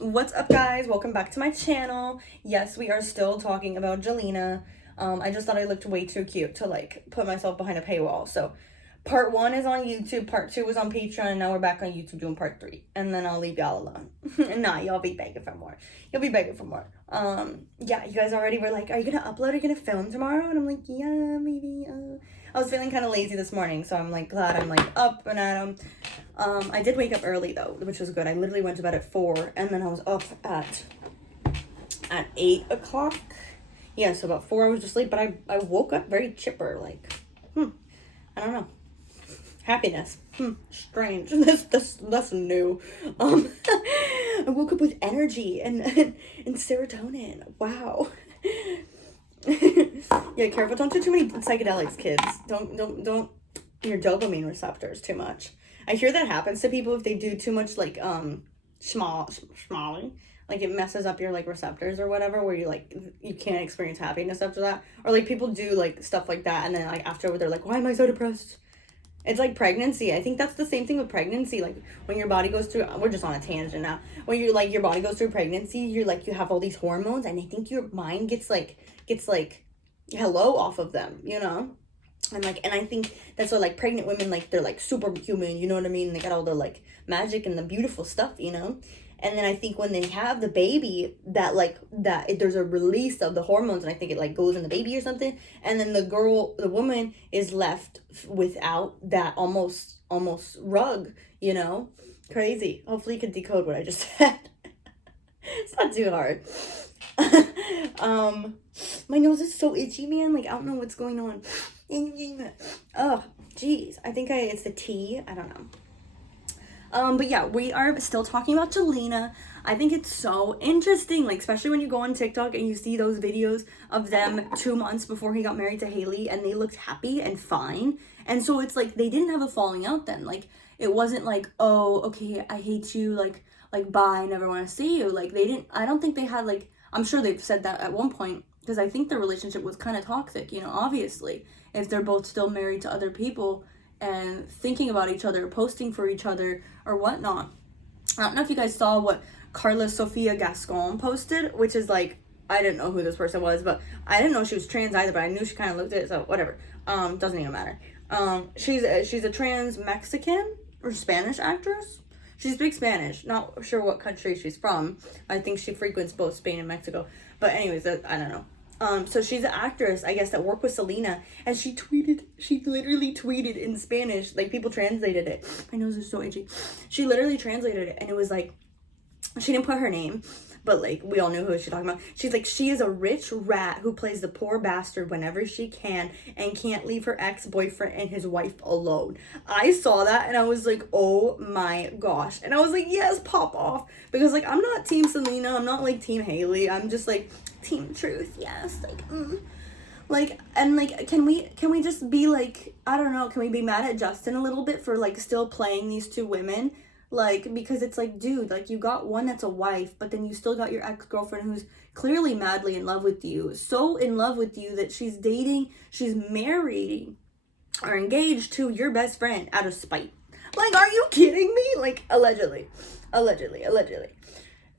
What's up, guys? Welcome back to my channel. Yes, we are still talking about Selena. I just thought I looked way too cute to like put myself behind a paywall. So part 1 is on YouTube, part 2 was on Patreon, and now we're back on YouTube doing part 3. And then I'll leave y'all alone. Nah, y'all be begging for more. You'll be begging for more. Yeah, you guys already were like, are you gonna upload? Are you gonna film tomorrow? And I'm like, yeah, maybe. I was feeling kind of lazy this morning, so I'm like glad I'm like up and at 'em. I did wake up early though, which was good. I literally went to bed at 4, and then I was up at 8 o'clock. Yeah, so about 4 hours of sleep, but I woke up very chipper, like, I don't know. Happiness. Strange. That's new. I woke up with energy and serotonin. Wow. Yeah, careful. Don't do too many psychedelics, kids. Don't your dopamine receptors too much. I hear that happens to people if they do too much like schmally. Like it messes up your like receptors or whatever, where you can't experience happiness after that. Or like people do like stuff like that, and then like after they're like, why am I so depressed? It's like pregnancy. I think that's the same thing with pregnancy. Like when your body goes through, we're just on a tangent now. When you're like your body goes through pregnancy, you're like you have all these hormones, and I think your mind gets like hello off of them, you know. And I think that's why like pregnant women, like they're like superhuman, you know what I mean? They got all the like magic and the beautiful stuff, you know. And then I think when they have the baby, there's a release of the hormones, and I think it like goes in the baby or something, and then the woman is left without that almost rug, you know. Crazy. Hopefully you can decode what I just said. It's not too hard. My nose is so itchy, man. Like I don't know what's going on. Oh, jeez. I think it's the tea. I don't know. But yeah, we are still talking about Selena. I think it's so interesting, like especially when you go on TikTok and you see those videos of them 2 months before he got married to Hailey, and they looked happy and fine. And so it's like they didn't have a falling out then. Like it wasn't like, oh, okay, I hate you, like bye, I never want to see you. Like they didn't. I don't think they had like. I'm sure they've said that at one point, because I think their relationship was kind of toxic. You know, obviously, if they're both still married to other people and thinking about each other, posting for each other or whatnot. I don't know if you guys saw what Carla Sofia Gascon posted, which is like, I didn't know who this person was, but I didn't know she was trans either, but I knew she kind of looked at it, so whatever. Doesn't even matter. She's a trans Mexican or Spanish actress. She speaks Spanish. Not sure what country she's from. I think she frequents both Spain and Mexico. But anyways, I don't know. So she's an actress, I guess, that worked with Selena, and she literally tweeted in Spanish, like people translated it. My nose is so itchy. She literally translated it, and it was like, she didn't put her name, but like we all knew who she's talking about. She's like, she is a rich rat who plays the poor bastard whenever she can and can't leave her ex-boyfriend and his wife alone. I saw that and I was like, oh my gosh. And I was like, yes, pop off. Because like I'm not team Selena, I'm not like team Hailey. I'm just like team truth. Yes, like and like can we just be like, I don't know, can we be mad at Justin a little bit for like still playing these two women? Like, because it's like, dude, like you got one that's a wife, but then you still got your ex-girlfriend who's clearly madly in love with you, so in love with you that she's married or engaged to your best friend out of spite. Like, are you kidding me? Like, allegedly.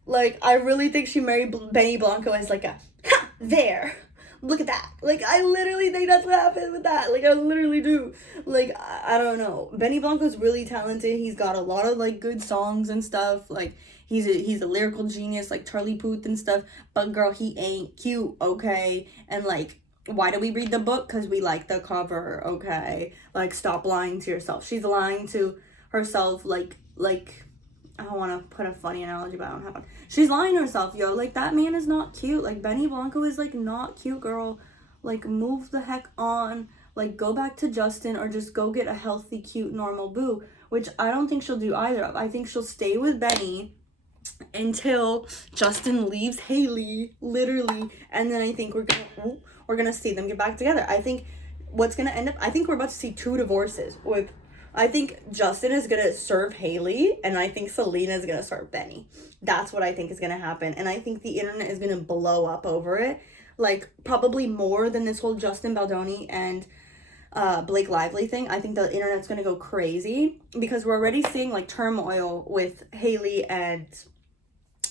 Like, I really think she married Benny Blanco as like there. Look at that. Like, I literally think that's what happened with that. Like, I literally do. Like, I don't know. Benny Blanco's really talented. He's got a lot of, like, good songs and stuff. Like, he's a lyrical genius, like Charlie Puth and stuff. But, girl, he ain't cute, okay? And, like, why do we read the book? Because we like the cover, okay? Like, stop lying to yourself. She's lying to herself, like... I don't want to put a funny analogy, but I don't have one. She's lying to herself, yo. Like, that man is not cute. Like, Benny Blanco is, like, not cute, girl. Like, move the heck on. Like, go back to Justin or just go get a healthy, cute, normal boo. Which I don't think she'll do either of. I think she'll stay with Benny until Justin leaves Hailey, literally. And then I think we're gonna see them get back together. I think what's gonna end up... I think we're about to see 2 divorces with... I think Justin is going to serve Hailey, and I think Selena is going to serve Benny. That's what I think is going to happen. And I think the internet is going to blow up over it. Like, probably more than this whole Justin Baldoni and Blake Lively thing. I think the internet's going to go crazy. Because we're already seeing, like, turmoil with Hailey and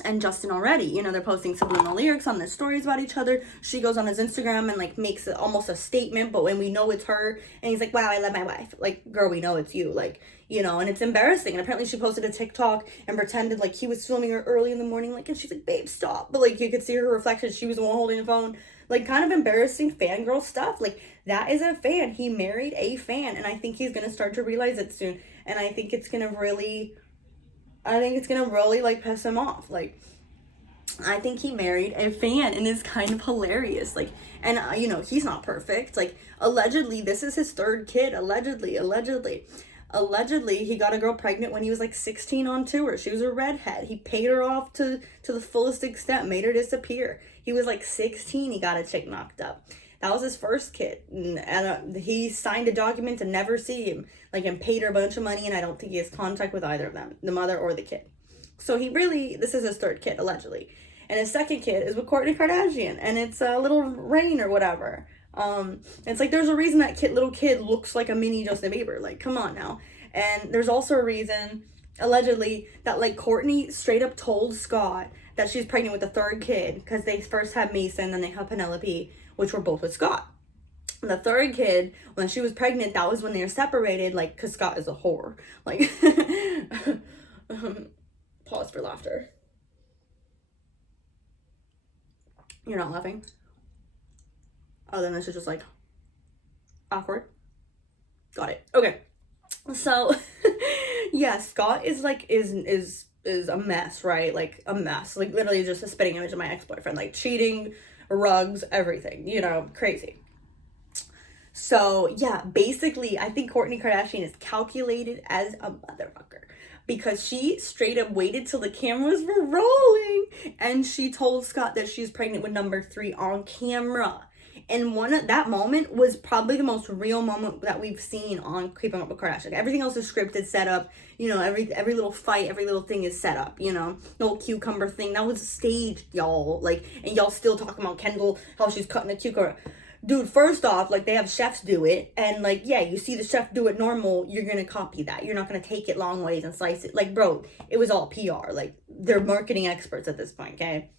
and Justin already. You know, they're posting subliminal lyrics on their stories about each other. She goes on his Instagram and like makes it almost a statement, but when we know it's her, and he's like, wow, I love my wife. Like, girl, we know it's you. Like, you know, and it's embarrassing. And apparently she posted a TikTok and pretended like he was filming her early in the morning, like, and she's like, babe, stop. But like you could see her reflection. She was the one holding the phone. Like, kind of embarrassing fangirl stuff. Like, that is a fan. He married a fan, and I think he's gonna start to realize it soon. And I think it's gonna really like piss him off. Like, I think he married a fan, and it's kind of hilarious. Like, and you know, he's not perfect. Like, allegedly this is his third kid. Allegedly he got a girl pregnant when he was like 16 on tour. She was a redhead. He paid her off to the fullest extent, made her disappear. He was like 16, he got a chick knocked up. That was his first kid, and he signed a document to never see him, like, and paid her a bunch of money, and I don't think he has contact with either of them, the mother or the kid. So this is his third kid, allegedly. And his second kid is with Kourtney Kardashian, and it's a little Rain or whatever. It's like, there's a reason that little kid looks like a mini Justin Bieber. Like, come on now. And there's also a reason, allegedly, that like Kourtney straight up told Scott that she's pregnant with the third kid, because they first had Mason, then they had Penelope, which were both with Scott. And the third kid, when she was pregnant, that was when they were separated, like, because Scott is a whore. Like, pause for laughter. You're not laughing? Oh, then this is just like awkward. Got it. Okay. So yeah, Scott is like is a mess, right? Like a mess. Like literally just a spitting image of my ex-boyfriend. Like cheating, rugs, everything, you know, crazy. So yeah, basically I think Kourtney Kardashian is calculated as a motherfucker, because she straight up waited till the cameras were rolling and she told Scott that she's pregnant with number 3 on camera. And that moment was probably the most real moment that we've seen on Keeping Up with Kardashian. Everything else is scripted, set up. You know, every little fight, every little thing is set up. You know, the whole cucumber thing, that was staged, y'all. Like, and y'all still talking about Kendall, how she's cutting a cucumber. Dude, first off, like, they have chefs do it, and like, yeah, you see the chef do it normal, you're gonna copy that. You're not gonna take it long ways and slice it. Like, bro, it was all PR. Like, they're marketing experts at this point, okay?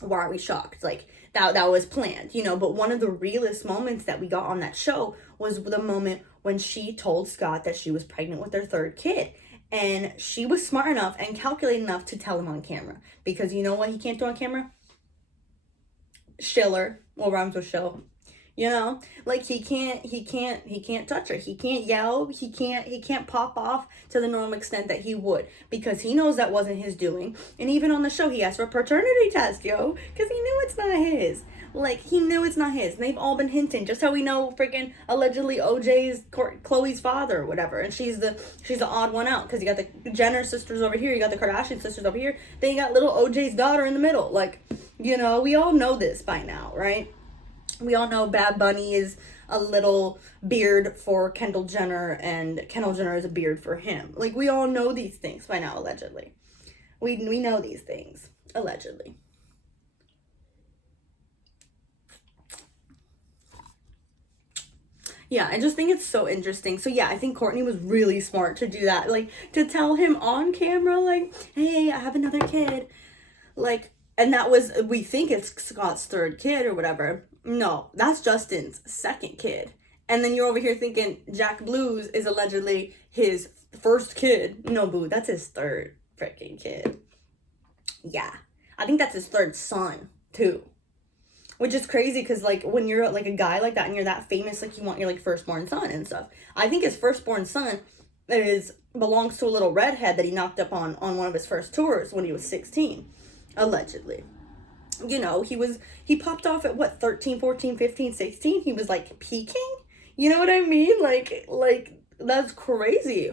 Why are we shocked? Like, that was planned, you know. But one of the realest moments that we got on that show was the moment when she told Scott that she was pregnant with their third kid. And she was smart enough and calculated enough to tell him on camera, because you know what he can't do on camera? Schiller. Well, rhymes with shill. You know, like he can't touch her. He can't yell. He can't pop off to the normal extent that he would, because he knows that wasn't his doing. And even on the show, he asked for a paternity test, yo, because he knew it's not his. Like, he knew it's not his. And they've all been hinting, just how we know freaking allegedly OJ's Chloe's father or whatever. And she's the odd one out, because you got the Jenner sisters over here, you got the Kardashian sisters over here, then you got little OJ's daughter in the middle. Like, you know, we all know this by now, right? We all know Bad Bunny is a little beard for Kendall Jenner, and Kendall Jenner is a beard for him. Like, we all know these things by now, allegedly. We know these things, allegedly. Yeah, I just think it's so interesting. So yeah, I think Kourtney was really smart to do that. Like, to tell him on camera, like, hey, I have another kid. Like, and that was, we think it's Scott's third kid or whatever. No, that's Justin's second kid. And then you're over here thinking Jack Blues is allegedly his first kid. No, boo, that's his third freaking kid. Yeah, I think that's his third son, too. Which is crazy, because, like, when you're, like, a guy like that and you're that famous, like, you want your, like, firstborn son and stuff. I think his firstborn son belongs to a little redhead that he knocked up on one of his first tours when he was 16, allegedly. You know, he popped off at, what, 13, 14, 15, 16? He was, like, peaking? You know what I mean? Like, that's crazy.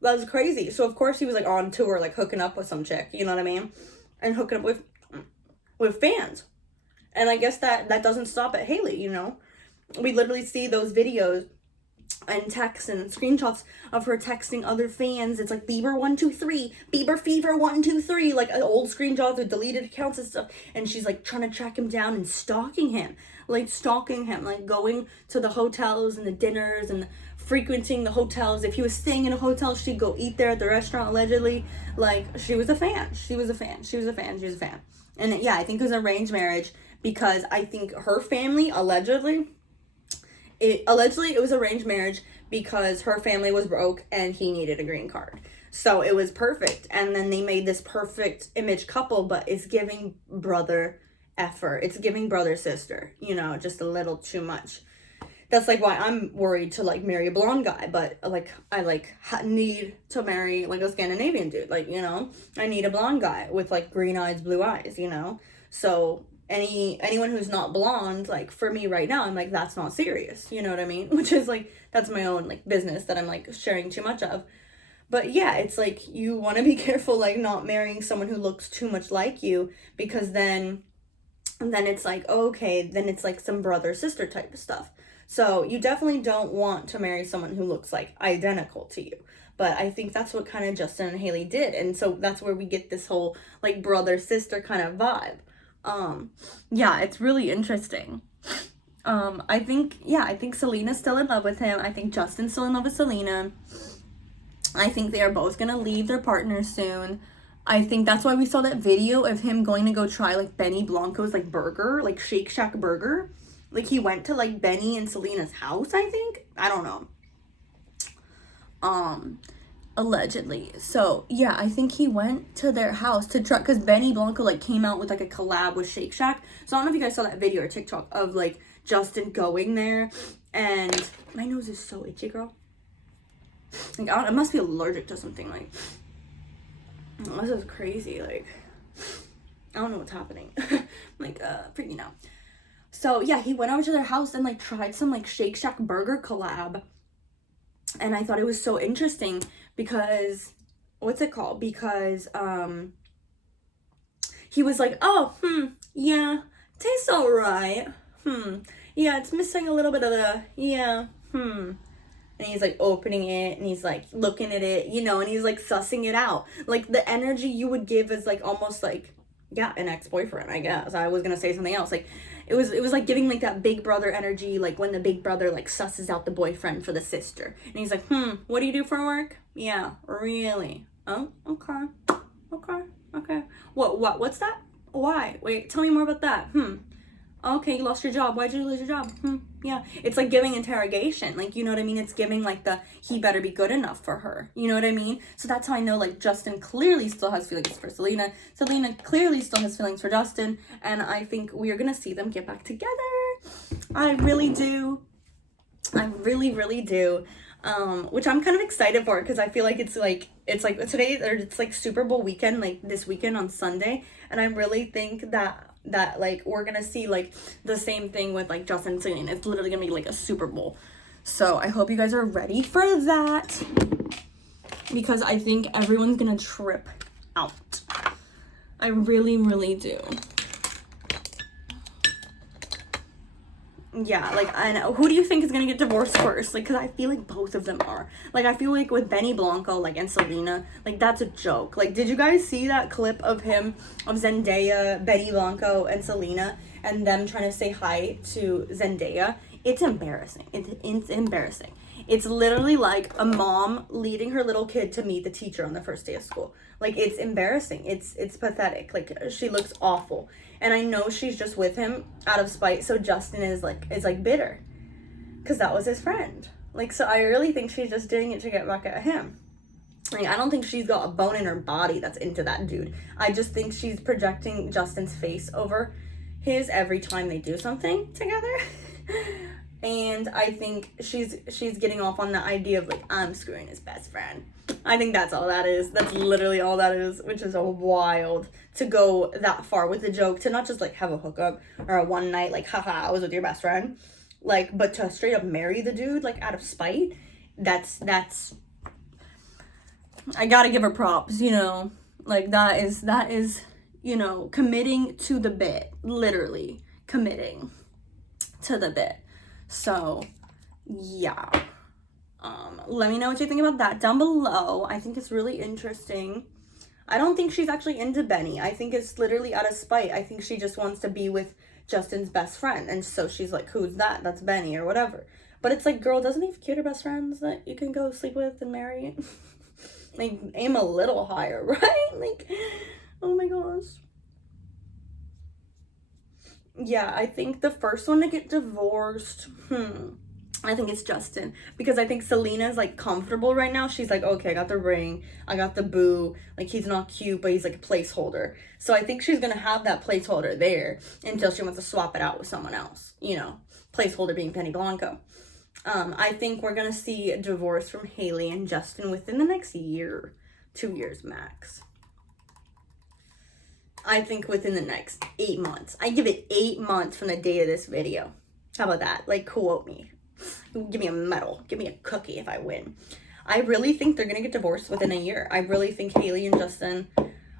That's crazy. So, of course, he was, like, on tour, like, hooking up with some chick, you know what I mean? And hooking up with fans. And I guess that doesn't stop at Hailey, you know? We literally see those videos and texts and screenshots of her texting other fans. It's like Bieber123, Bieber Fever 123, like old screenshots with deleted accounts and stuff. And she's like trying to track him down and stalking him, like going to the hotels and the dinners and the frequenting the hotels. If he was staying in a hotel, she'd go eat there at the restaurant, allegedly. Like, she was a fan. And yeah, I think it was arranged marriage because I think her family, allegedly, it was arranged marriage because her family was broke and he needed a green card. So it was perfect. And then they made this perfect image couple, but it's giving brother effort. It's giving brother sister, you know, just a little too much. That's like why I'm worried to like marry a blonde guy, but like I like need to marry like a Scandinavian dude. Like, you know, I need a blonde guy with like green eyes, blue eyes, you know. So anyone who's not blonde, like for me right now, I'm like, that's not serious, you know what I mean? Which is like, that's my own like business that I'm like sharing too much of. But yeah, it's like you want to be careful like not marrying someone who looks too much like you, because then it's like, okay, then it's like some brother sister type of stuff. So you definitely don't want to marry someone who looks like identical to you. But I think that's what kind of Justin and Haley did. And so that's where we get this whole like brother sister kind of vibe. Yeah, it's really interesting. I think Selena's still in love with him. I think Justin's still in love with Selena. I think they are both gonna leave their partners soon. I think that's why we saw that video of him going to go try like Benny Blanco's like burger, like Shake Shack burger. Like he went to like Benny and Selena's house, I think. I don't know. Allegedly. So yeah, I think he went to their house to try, because Benny Blanco like came out with like a collab with Shake Shack. So I don't know if you guys saw that video or TikTok of like Justin going there, and my nose is so itchy, girl. Like I must be allergic to something. Like, oh, this is crazy. Like, I don't know what's happening. Like freaking out. So yeah, he went over to their house and like tried some like Shake Shack burger collab. And I thought it was so interesting because, what's it called? Because he was like, oh, yeah, tastes alright. Yeah, it's missing a little bit of the, yeah, And he's like opening it and he's like looking at it, you know, and he's like sussing it out. Like the energy you would give is like almost like, yeah, an ex-boyfriend, I guess. I was gonna say something else. Like it was like giving like that big brother energy, like when the big brother like susses out the boyfriend for the sister. And he's like, what do you do for work? Yeah, really? Oh, okay. What's that? Why? Wait, tell me more about that. Okay, you lost your job. Why'd you lose your job? Yeah. It's like giving interrogation. Like, you know what I mean? It's giving like the, he better be good enough for her. You know what I mean? So that's how I know like Justin clearly still has feelings for Selena. Selena clearly still has feelings for Justin. And I think we are going to see them get back together. I really do. I really, really do. Which I'm kind of excited for, because I feel like it's like today, or it's like Super Bowl weekend, like this weekend on Sunday. And I really think that like we're gonna see like the same thing with like Justin and Selena. It's literally gonna be like a Super Bowl. So I hope you guys are ready for that, because I think everyone's gonna trip out. I really, really do. Yeah, like, and who do you think is gonna get divorced first? Like, because I feel like both of them are. Like, I feel like with Benny Blanco, like, and Selena, like, that's a joke. Like, did you guys see that clip of Zendaya, Benny Blanco, and Selena, and them trying to say hi to Zendaya? It's embarrassing. It's embarrassing. It's literally like a mom leading her little kid to meet the teacher on the first day of school. Like, it's embarrassing. It's pathetic. Like, she looks awful. And I know she's just with him out of spite. So Justin is like bitter, because that was his friend. Like, so I really think she's just doing it to get back at him. Like, I don't think she's got a bone in her body that's into that dude. I just think she's projecting Justin's face over his every time they do something together. And I think she's getting off on the idea of like, I'm screwing his best friend. I think that's all that is. That's literally all that is, which is wild to go that far with the joke, to not just like have a hookup or a one night, like, haha, I was with your best friend. Like, but to straight up marry the dude, like, out of spite, that's, I gotta give her props, you know, like, that is, you know, committing to the bit, literally committing to the bit. So, yeah. Let me know what you think about that down below. I think it's really interesting. I don't think she's actually into Benny. I think it's literally out of spite. I think she just wants to be with Justin's best friend. And so she's like, who's that? That's Benny or whatever. But it's like, girl, doesn't he have cuter best friends that you can go sleep with and marry? Like, aim a little higher, right? Like, oh my gosh. Yeah, I think the first one to get divorced, I think it's Justin, because I think Selena's like comfortable right now. She's like, okay, I got the ring, I got the boo, like he's not cute, but he's like a placeholder. So I think she's gonna have that placeholder there until she wants to swap it out with someone else, you know, placeholder being Penny Blanco. I think we're gonna see a divorce from Haley and Justin within the next year, 2 years max. I think within the next 8 months. I give it 8 months from the date of this video. How about that? Like, quote me. Give me a medal. Give me a cookie if I win. I really think they're going to get divorced within a year. I really think Haley and Justin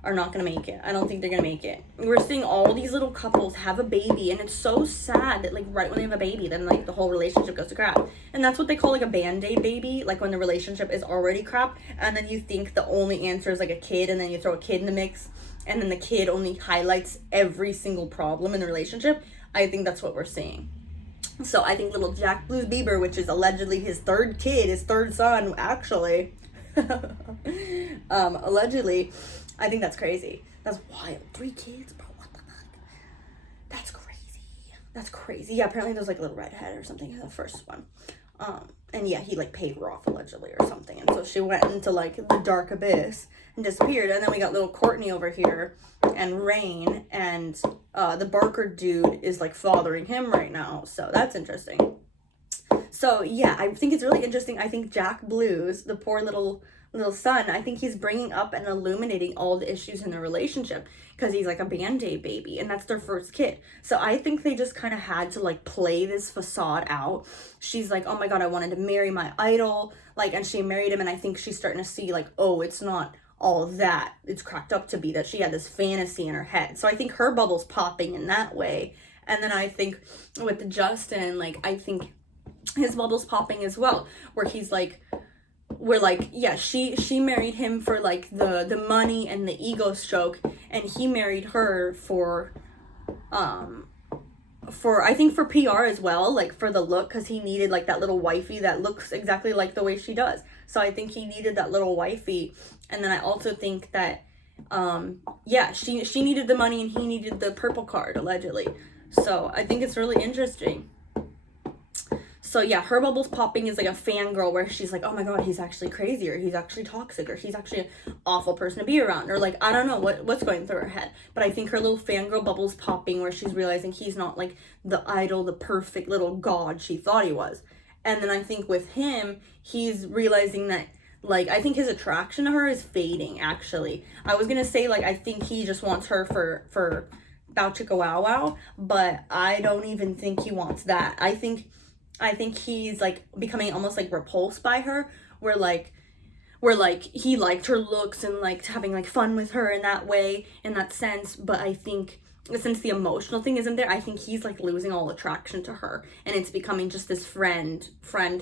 are not going to make it. I don't think they're going to make it. We're seeing all these little couples have a baby, and it's so sad that, like, right when they have a baby, then, like, the whole relationship goes to crap. And that's what they call, like, a Band-Aid baby, like, when the relationship is already crap, and then you think the only answer is, like, a kid, and then you throw a kid in the mix, and then the kid only highlights every single problem in the relationship. I think that's what we're seeing. So I think little Jack Blues Bieber, which is allegedly his third kid, his third son, actually, allegedly, I think that's crazy. That's wild. 3 kids, bro. What the fuck? That's crazy. That's crazy. Yeah, apparently there's like a little redhead or something in the first one. And yeah, he like paid her off allegedly or something. And so she went into like the dark abyss and disappeared. And then we got little Courtney over here and Rain, and the Barker dude is like fathering him right now. So that's interesting. So yeah, I think it's really interesting. I think Jack Blues, the poor little son, I think he's bringing up and illuminating all the issues in the relationship because he's like a Band-Aid baby and that's their first kid. So I think they just kind of had to like play this facade out. She's like, oh my God, I wanted to marry my idol. Like, and she married him, and I think she's starting to see like, oh, it's not all that it's cracked up to be, that she had this fantasy in her head. So I think her bubble's popping in that way. And then I think with Justin, like, I think his bubble's popping as well, where he's like, we're like, yeah, she married him for like the money and the ego stroke, and he married her for I think for PR as well, like for the look, because he needed like that little wifey that looks exactly like the way she does. So I think he needed that little wifey. And then I also think that yeah, she needed the money and he needed the purple card allegedly. So I think it's really interesting. So yeah, her bubble's popping is like a fangirl where she's like, oh my God, he's actually crazy, or he's actually toxic, or he's actually an awful person to be around, or like, I don't know what's going through her head. But I think her little fangirl bubble's popping where she's realizing he's not like the idol, the perfect little god she thought he was. And then I think with him, he's realizing that, like, I think his attraction to her is fading, actually. I was gonna say, like, I think he just wants her for bow chicka wow wow, but I don't even think he wants that. I think he's like becoming almost like repulsed by her, where he liked her looks and like having like fun with her in that way, in that sense. But I think since the emotional thing isn't there, I think he's like losing all attraction to her, and it's becoming just this friend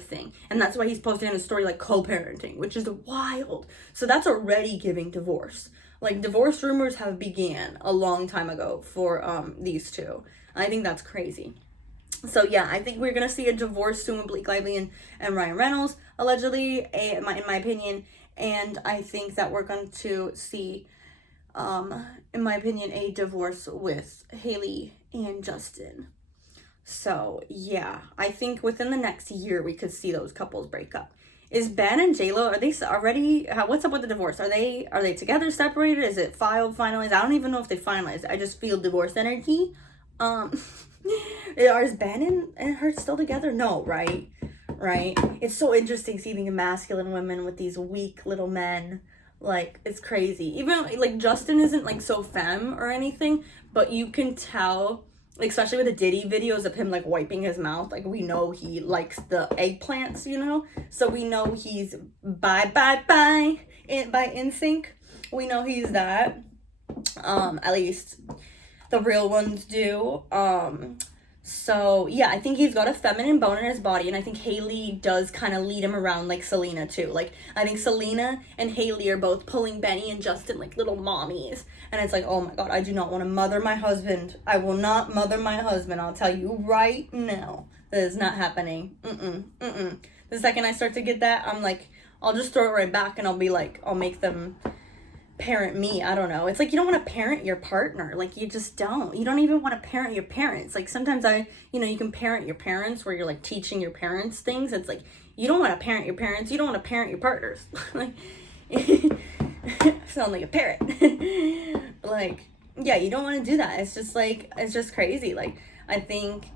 thing. And that's why he's posting on his story like co-parenting, which is wild. So that's already giving divorce. Like, divorce rumors have began a long time ago for these two. I think that's crazy. So yeah, I think we're gonna see a divorce soon with Blake Lively and Ryan Reynolds, allegedly, in my opinion. And I think that we're going to see, in my opinion, a divorce with Haley and Justin. So yeah, I think within the next year we could see those couples break up. Is Ben and JLo, are they already, what's up with the divorce? Are they together, separated? Is it finalized? I don't even know if they finalized. I just feel divorce energy. Is Ben and her still together? No, right? It's so interesting seeing the masculine women with these weak little men. Like, it's crazy. Even like Justin isn't like so femme or anything, but you can tell, like, especially with the Diddy videos of him like wiping his mouth, like, we know he likes the eggplants, you know? So we know he's by NSYNC. We know he's that. At least the real ones do. So yeah, I think he's got a feminine bone in his body, and I think Haley does kind of lead him around like Selena too. Like, I think Selena and Haley are both pulling Benny and Justin like little mommies, and it's like, oh my God, I do not want to mother my husband. I will not mother my husband, I'll tell you right now. That is not happening. The second I start to get that, I'm like, I'll just throw it right back and I'll be like, I'll make them parent me. I don't know. It's like you don't want to parent your partner. Like you just don't. You don't even want to parent your parents. Like sometimes you can parent your parents where you're like teaching your parents things. It's like you don't want to parent your parents. You don't want to parent your partners. Like I sound like a parrot. Like yeah, you don't want to do that. It's just crazy. Like I think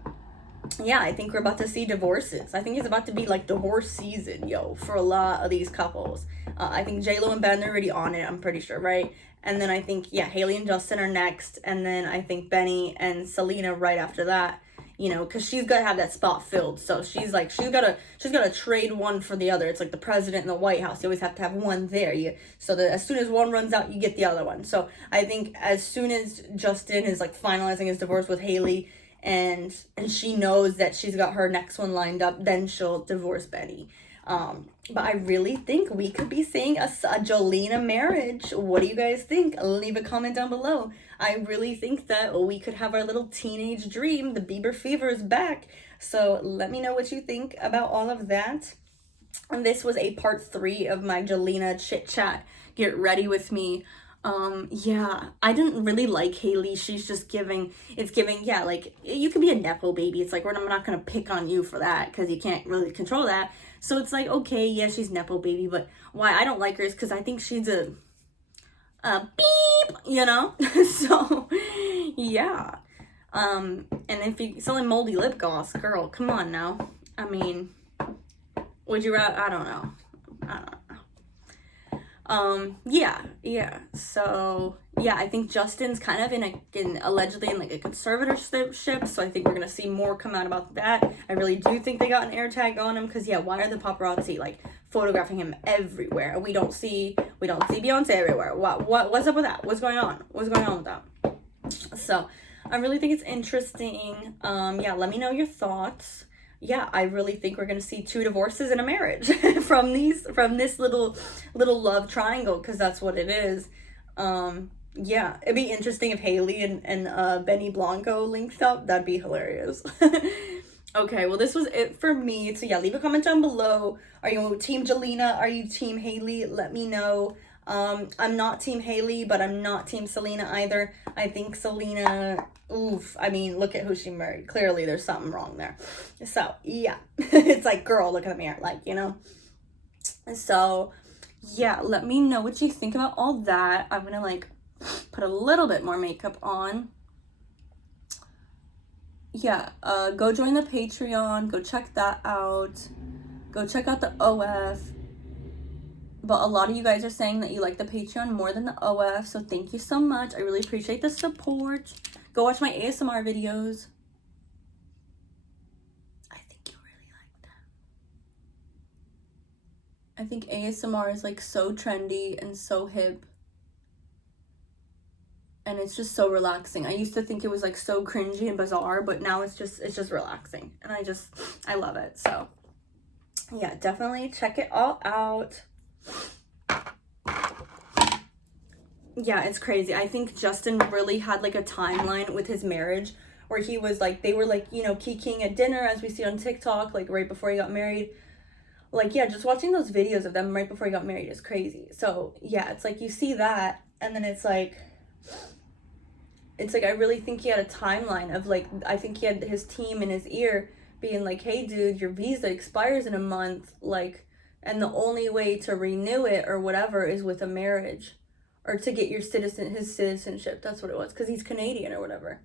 we're about to see divorces. I think it's about to be like divorce season, for a lot of these couples. I think J-Lo and Ben are already on it, I'm pretty sure, right? And then I think, Haley and Justin are next. And then I think Benny and Selena right after that, because she's got to have that spot filled. So she's got to trade one for the other. It's like the president and the White House. You always have to have one there. So that as soon as one runs out, you get the other one. So I think as soon as Justin is like finalizing his divorce with Haley, and she knows that she's got her next one lined up, then she'll divorce Benny. But I really think we could be seeing a Jolena marriage. What do you guys think? Leave a comment down below. I really think that we could have our little teenage dream. The Bieber fever is back. So let me know what you think about all of that. And this was a part 3 of my Jolena chit chat. Get ready with me. I didn't really like Haley. She's just giving, like, you could be a Nepo baby. It's like, I'm not going to pick on you for that because you can't really control that. So it's like, okay, yeah, she's Nepo baby, but why I don't like her is because I think she's a beep, So, yeah. And if you're selling moldy lip gloss, girl, come on now. I mean, would you rather, I don't know. So I think Justin's kind of allegedly in like a conservatorship, so I think we're gonna see more come out about that. I really do think they got an air tag on him because why are the paparazzi like photographing him everywhere and we don't see Beyonce everywhere? What's up with that? What's going on with that? So I really think it's interesting. Let me know your thoughts. I really think we're gonna see 2 divorces and a marriage from this little love triangle, because that's what it is. It'd be interesting if Haley and Benny Blanco linked up. That'd be hilarious. Okay, well, this was it for me. So leave a comment down below. Are you team Jolena? Are you team Haley? Let me know. I'm not team Haley, but I'm not team Selena either. I think Selena, look at who she married. Clearly there's something wrong there. So it's like, girl, look in the mirror, like, So let me know what you think about all that. I'm gonna like put a little bit more makeup on. Go join the Patreon. Go check that out. Go check out the OF. But a lot of you guys are saying that you like the Patreon more than the OF, so thank you so much. I really appreciate the support. Go watch my ASMR videos. I think you'll really like them. I think ASMR is like so trendy and so hip. And it's just so relaxing. I used to think it was like so cringy and bizarre, but now it's just relaxing. And I love it. So definitely check it all out. It's crazy. I think Justin really had like a timeline with his marriage where he was like, they were like, kikiing at dinner, as we see on TikTok, like right before he got married. Like, just watching those videos of them right before he got married is crazy. So it's like you see that, and then it's like I really think he had a timeline of like, I think he had his team in his ear being like, hey dude, your visa expires in a month, like, and the only way to renew it or whatever is with a marriage, or to get his citizenship. That's what it was, because he's Canadian or whatever.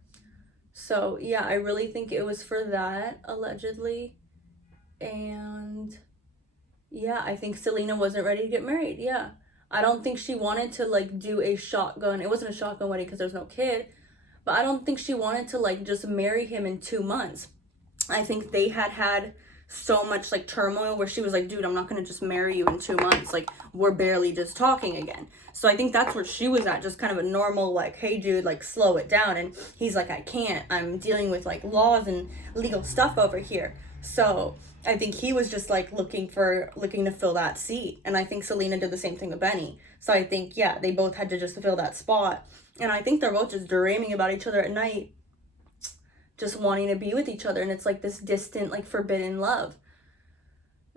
So I really think it was for that, allegedly. And I think Selena wasn't ready to get married. I don't think she wanted to like do a shotgun. It wasn't a shotgun wedding because there's no kid, but I don't think she wanted to like just marry him in 2 months. I think they had so much like turmoil where she was like, dude, I'm not gonna just marry you in 2 months, like we're barely just talking again. So I think that's where she was at, just kind of a normal like, hey dude, like slow it down. And he's like, I can't, I'm dealing with like laws and legal stuff over here. So I think he was just like looking to fill that seat. And I think Selena did the same thing with Benny. So I think they both had to just fill that spot. And I think they're both just dreaming about each other at night, just wanting to be with each other, and it's like this distant, like forbidden love.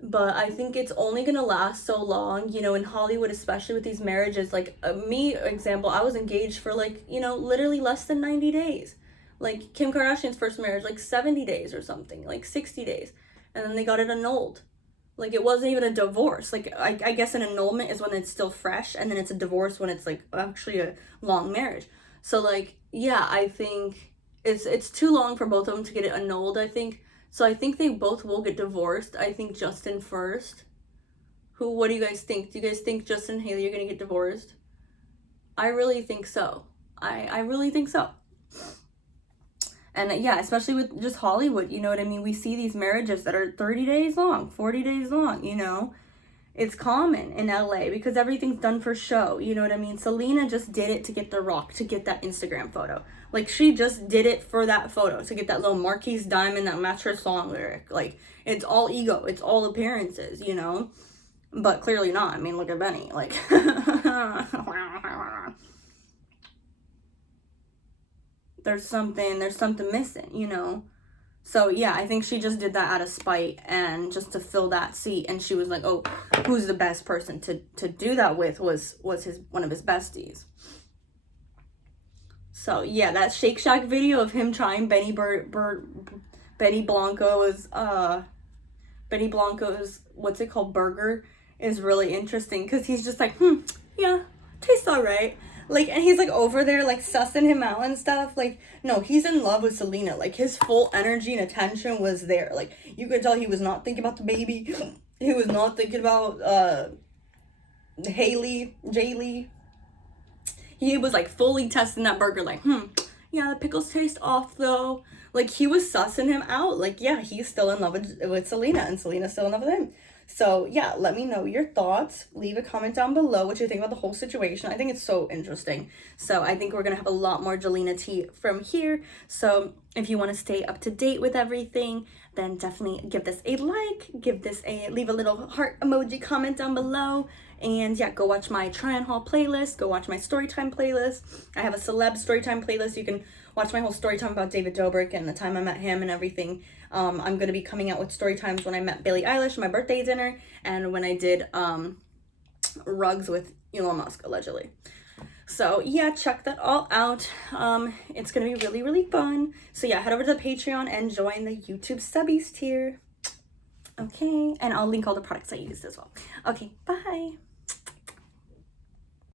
But I think it's only gonna last so long, you know, in Hollywood, especially with these marriages. Like me, example, I was engaged for like, you know, literally less than 90 days. Like Kim Kardashian's first marriage, like 70 days or something, like 60 days. And then they got it annulled. Like it wasn't even a divorce. Like I guess an annulment is when it's still fresh, and then it's a divorce when it's like actually a long marriage. So like, yeah, I think it's too long for both of them to get it annulled, I think. So I think they both will get divorced. I think Justin first. What do you guys think? Do you guys think Justin and Hailey are gonna get divorced? I really think so. I really think so. And yeah, especially with just Hollywood, you know what I mean? We see these marriages that are 30 days long, 40 days long, you know? It's common in LA because everything's done for show, you know what I mean? Selena just did it to get The Rock, to get that Instagram photo. Like, she just did it for that photo, to get that little Marquise diamond that matched her song lyric. Like, it's all ego, it's all appearances, you know? But clearly not. I mean, look at Benny. Like, there's something missing, you know? So yeah, I think she just did that out of spite and just to fill that seat. And she was like, oh, who's the best person to do that with was one of his besties. So yeah, that Shake Shack video of him trying Benny Blanco's what's it called, burger, is really interesting because he's just like, yeah, tastes all right. Like, and he's like over there like sussing him out and stuff. Like, no, he's in love with Selena. Like, his full energy and attention was there. Like, you could tell he was not thinking about the baby. He was not thinking about Jaylee. He was like fully testing that burger. Like, yeah, the pickles taste off though. Like, he was sussing him out. Like, yeah, he's still in love with Selena, and Selena's still in love with him. So yeah, let me know your thoughts. Leave a comment down below what you think about the whole situation. I think it's so interesting. So I think we're gonna have a lot more Jelena tea from here. So if you want to stay up to date with everything, then definitely give this a like, leave a little heart emoji comment down below. And yeah, go watch my try on haul playlist, go watch my storytime playlist. I have a celeb storytime playlist. You can watch my whole story time about David Dobrik and the time I met him and everything. I'm going to be coming out with story times when I met Billie Eilish, my birthday dinner, and when I did rugs with Elon Musk, allegedly. So yeah, check that all out. It's going to be really, really fun. So yeah, head over to the Patreon and join the YouTube subbies tier. Okay, and I'll link all the products I used as well. Okay, bye.